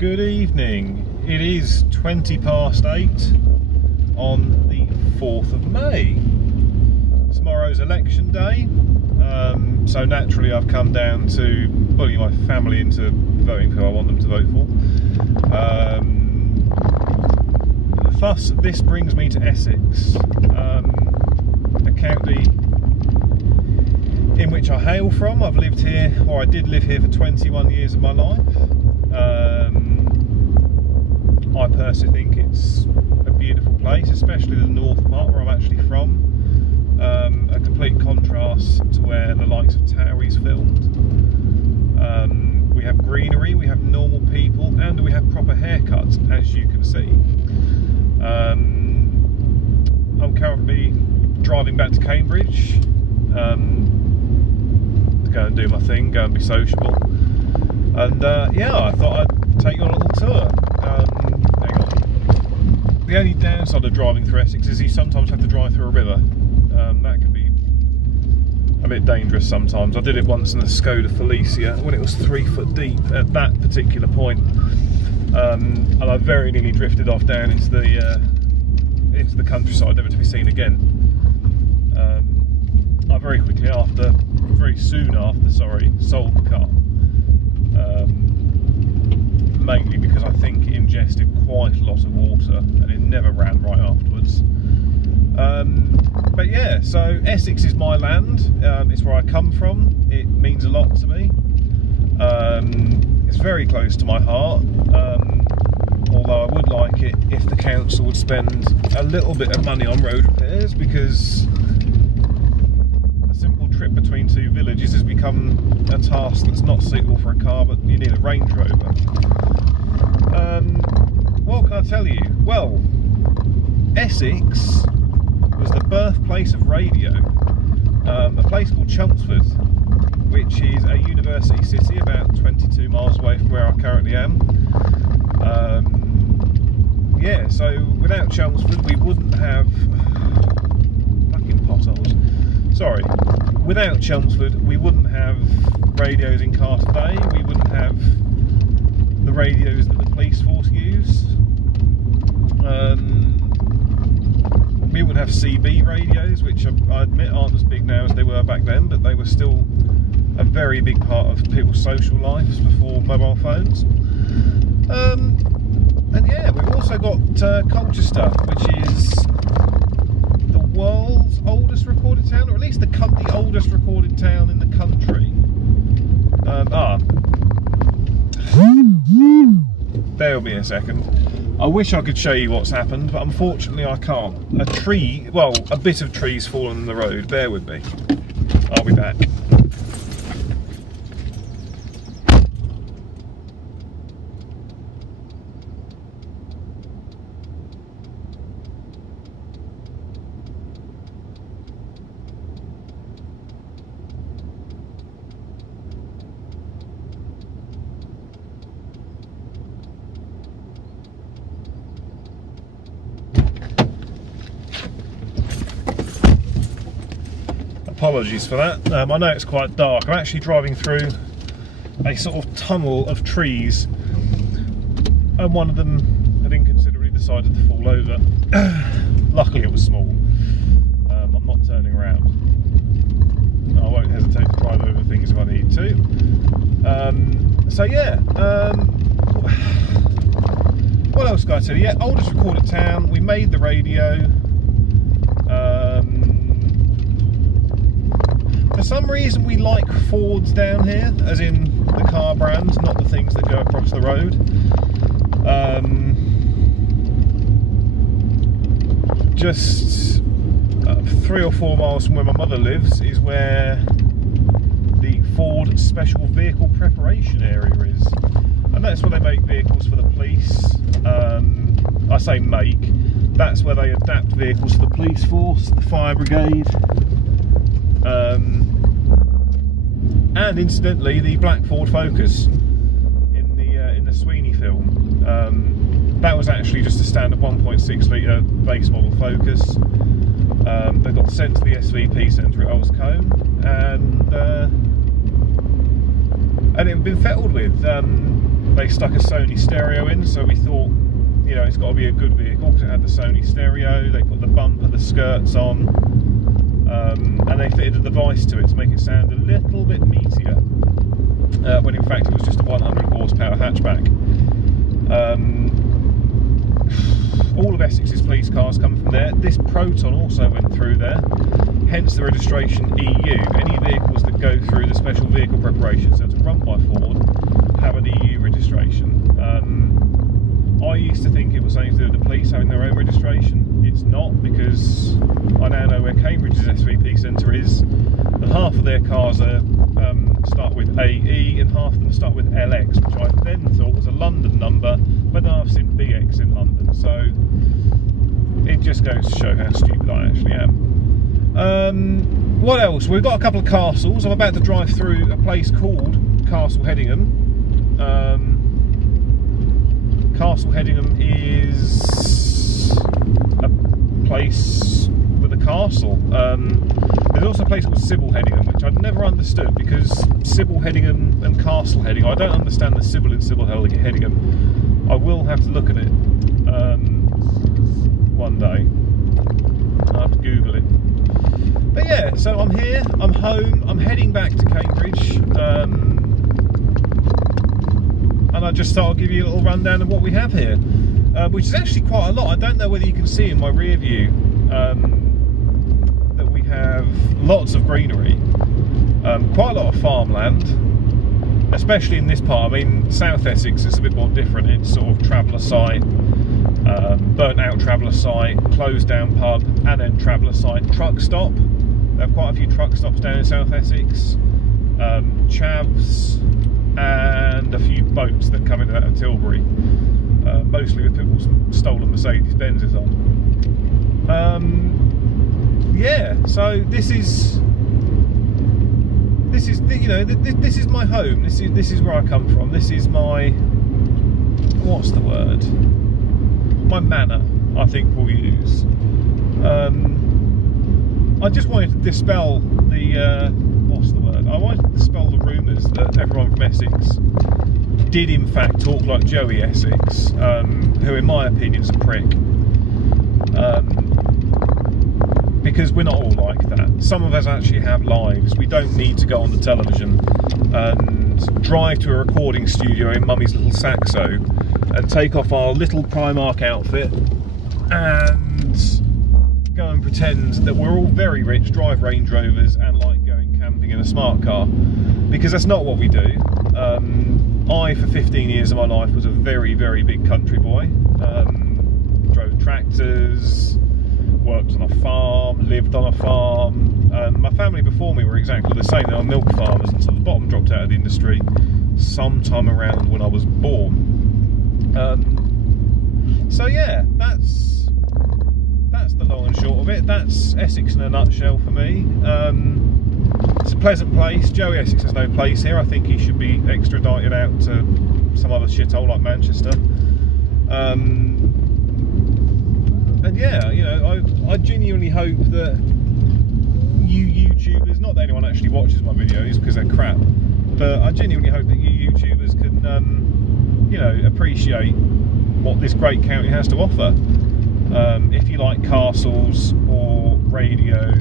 Good evening. It is 20 past 8 on the 4th of May. Tomorrow's election day, so naturally I've come down to bully my family into voting for who I want them to vote for. Thus, this brings me to Essex, a county in which I hail from. I've lived here, or I did live here for 21 years of my life. I personally think it's a beautiful place, especially the north part where I'm actually from. A complete contrast to where the likes of Towery's filmed. We have greenery, we have normal people, and we have proper haircuts, as you can see. I'm currently driving back to Cambridge to go and do my thing, go and be sociable. And yeah, I thought I'd take you on a little tour. Hang on. The only downside of driving through Essex is you sometimes have to drive through a river. That can be a bit dangerous sometimes. I did it once in the Skoda Felicia when it was 3 foot deep at that particular point. And I very nearly drifted off down into the countryside, never to be seen again. I very soon after, sold the car. Mainly because I think it ingested quite a lot of water and it never ran right afterwards. But yeah, so Essex is my land. It's where I come from. It means a lot to me. It's very close to my heart. Although I would like it if the council would spend a little bit of money on road repairs, because a simple trip between two villages has become a task that's not suitable for a car, but you need a Range Rover. What can I tell you? Well, Essex was the birthplace of radio. A place called Chelmsford, which is a university city about 22 miles away from where I currently am. Yeah, so without Chelmsford we wouldn't have fucking potholes. Sorry. Without Chelmsford we wouldn't have radios in car today. We wouldn't have the radios that the police force use. We would have CB radios, which I admit aren't as big now as they were back then, but they were still a very big part of people's social lives before mobile phones. And yeah, we've also got Colchester, which is the world's oldest recorded town, or at least the oldest recorded town in the country. Bear with me a second. I wish I could show you what's happened, but unfortunately I can't. A bit of tree's fallen in the road. Bear with me. I'll be back. Apologies for that. I know it's quite dark. I'm actually driving through a sort of tunnel of trees, and one of them had inconsiderately decided to fall over. Luckily it was small. I'm not turning around. I won't hesitate to drive over things if I need to. So yeah, what else can I tell you? Yeah, oldest recorded town. We made the radio. For some reason we like Fords down here, as in the car brands, not the things that go across the road. Just 3 or 4 miles from where my mother lives is where the Ford Special Vehicle Preparation Area is. And that's where they make vehicles for the police. I say make, that's where they adapt vehicles for the police force, the fire brigade. And incidentally, the black Ford Focus in the Sweeney film, that was actually just a standard 1.6 litre base model Focus. They got sent to the SVP centre at Oldscombe, and it had been fettled with. They stuck a Sony stereo in, so we thought, you know, it's got to be a good vehicle because it had the Sony stereo. They put the bumper, the skirts on, and they fitted a device to it to make it sound a little bit meatier, when in fact it was just a 100 horsepower hatchback. All of Essex's police cars come from there. This Proton also went through there, hence the registration EU. Any vehicles that go through the special vehicle preparation centre run by Ford have an EU registration. I used to think it was something to do with the police having their own registration. It's not, because I now know where Cambridge's SVP centre is, and half of their cars are, start with AE and half of them start with LX, which I then thought was a London number, but now I've seen BX in London, so it just goes to show how stupid I actually am. What else? We've got a couple of castles. I'm about to drive through a place called Castle Hedingham. Castle Hedingham is a place with a castle. There's also a place called Sybil Hedingham, which I'd never understood, because Sybil Hedingham and Castle Hedingham, I don't understand the Sybil in Sybil Hedingham. I will have to look at it one day. I'll have to Google it. But yeah, so I'm here, I'm home, I'm heading back to Cambridge, and I just thought I'd give you a little rundown of what we have here, which is actually quite a lot. I don't know whether you can see in my rear view that we have lots of greenery, quite a lot of farmland, especially in this part. I mean, South Essex is a bit more different. It's sort of traveller site, burnt out traveller site, closed down pub, and then traveller site, truck stop. There are quite a few truck stops down in South Essex, chavs, and a few boats that come in out of Tilbury, mostly with people's stolen Mercedes-Benzes on. Yeah, so this is you know, this is my home. This is where I come from. This is my, what's the word? My manor, I think we'll use. I just wanted to dispel the what's the word? I wanted to dispel the rumours that everyone from Essex did in fact talk like Joey Essex, who in my opinion is a prick. Because we're not all like that. Some of us actually have lives. We don't need to go on the television and drive to a recording studio in Mummy's little Saxo and take off our little Primark outfit and go and pretend that we're all very rich, drive Range Rovers and like going camping in a smart car, because that's not what we do. I, for 15 years of my life, was a very, very big country boy. Drove tractors, worked on a farm, lived on a farm. My family before me were exactly the same. They were milk farmers until the bottom dropped out of the industry sometime around when I was born. So yeah, that's the long and short of it. That's Essex in a nutshell for me. It's a pleasant place. Joey Essex has no place here. I think he should be extradited out to some other shithole like Manchester. And yeah, you know, I genuinely hope that you YouTubers, not that anyone actually watches my videos because they're crap, but I genuinely hope that you YouTubers can, you know, appreciate what this great county has to offer. If you like castles or radio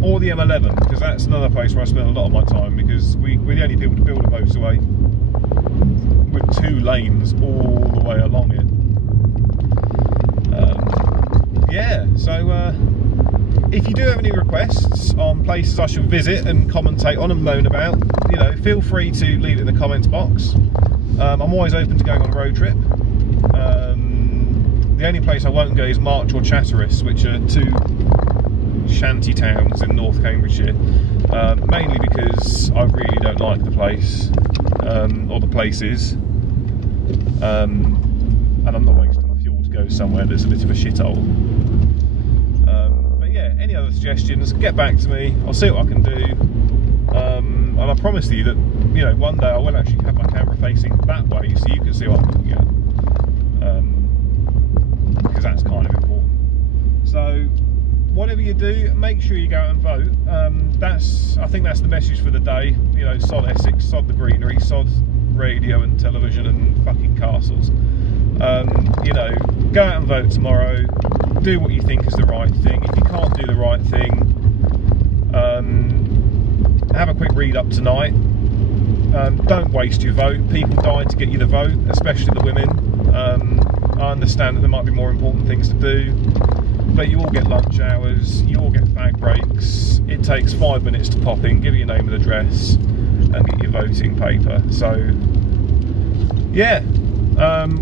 or the M11, because that's another place where I spend a lot of my time, because we're the only people to build a motorway with 2 lanes all the way along it. Yeah, so if you do have any requests on places I should visit and commentate on and moan about, you know, feel free to leave it in the comments box. I'm always open to going on a road trip. The only place I won't go is March or Chatteris, which are 2 shanty towns in North Cambridgeshire, mainly because I really don't like the place, or the places, and I'm not wasting my fuel to go somewhere that's a bit of a shithole. But yeah, any other suggestions, get back to me. I'll see what I can do, and I promise you that, you know, one day I will actually have my camera facing that way so you can see what I'm looking at, because that's kind of important. So whatever you do, make sure you go out and vote. I think that's the message for the day. You know, sod Essex, sod the greenery, sod radio and television and fucking castles. You know, go out and vote tomorrow. Do what you think is the right thing. If you can't do the right thing, have a quick read up tonight. Don't waste your vote. People died to get you the vote, especially the women. I understand that there might be more important things to do, but you all get lunch hours, you all get fag breaks. It takes 5 minutes to pop in, give your name and address, and get your voting paper. So, yeah,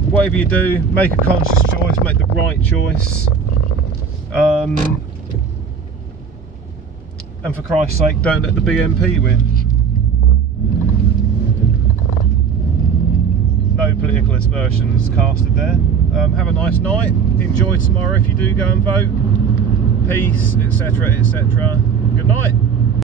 whatever you do, make a conscious choice, make the right choice. And for Christ's sake, don't let the BNP win. No political aspersions casted there. Have a nice night. Enjoy tomorrow if you do go and vote. Peace, etc., etc. Good night.